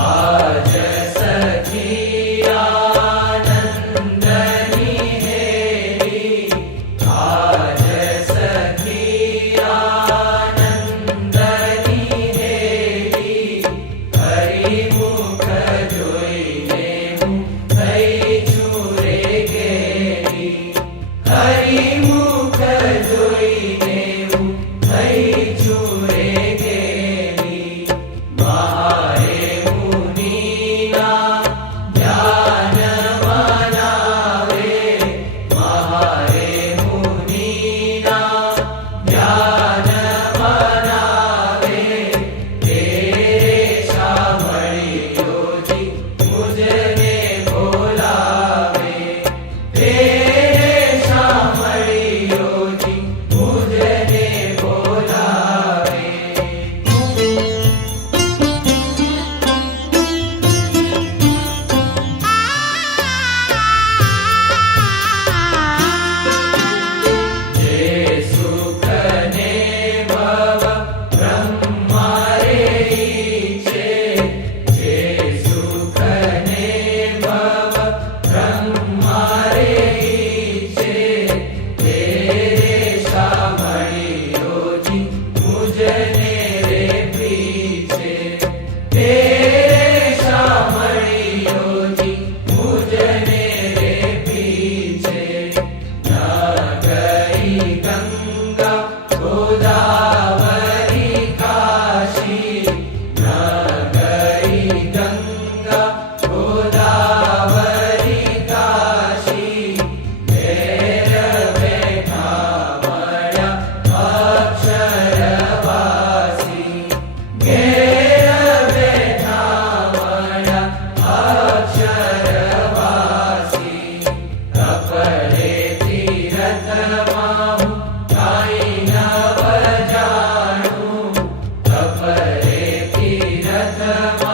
आज सखी आनंदनी हेरी, आज सखी आनंदनी हेरी, हरि मुख जोईने हूँ થઈ છું રે ઘેરી, હરિ મુખ જોઈને હું થઈ છું રે ઘેરી. મારે મુનિના ધ્યાન મનાવે, મારે મુનિના ધ્યાન મનાવે, તેરે સાંભળ્યોજી મુજને બોલાવે, તેરે સાંભળ્યોજી મુજને બોલાવે. જે સુખને ભવ બ્રહ્મા રે ઈચ્છે, જે સુખને ભવ બ્રહ્મા રે ઈચ્છે, તેરે સાંભળ્યોજી મુજને રે પીછે, તેરે સાંભળ્યોજી મુજને રે પીછે. ન ગઈ ગંગા ગોદાવરી કાશી, ન ગઈ ગંગા ગોદાવરી કાશી, ઘેર બેઠા મળ્યા અક્ષરવાસી, ઘેર બેઠા મળ્યા અક્ષરવાસી. કપડે તીરથમાં હું કાંઈ નવ જાણું, કપડે તીરથમાં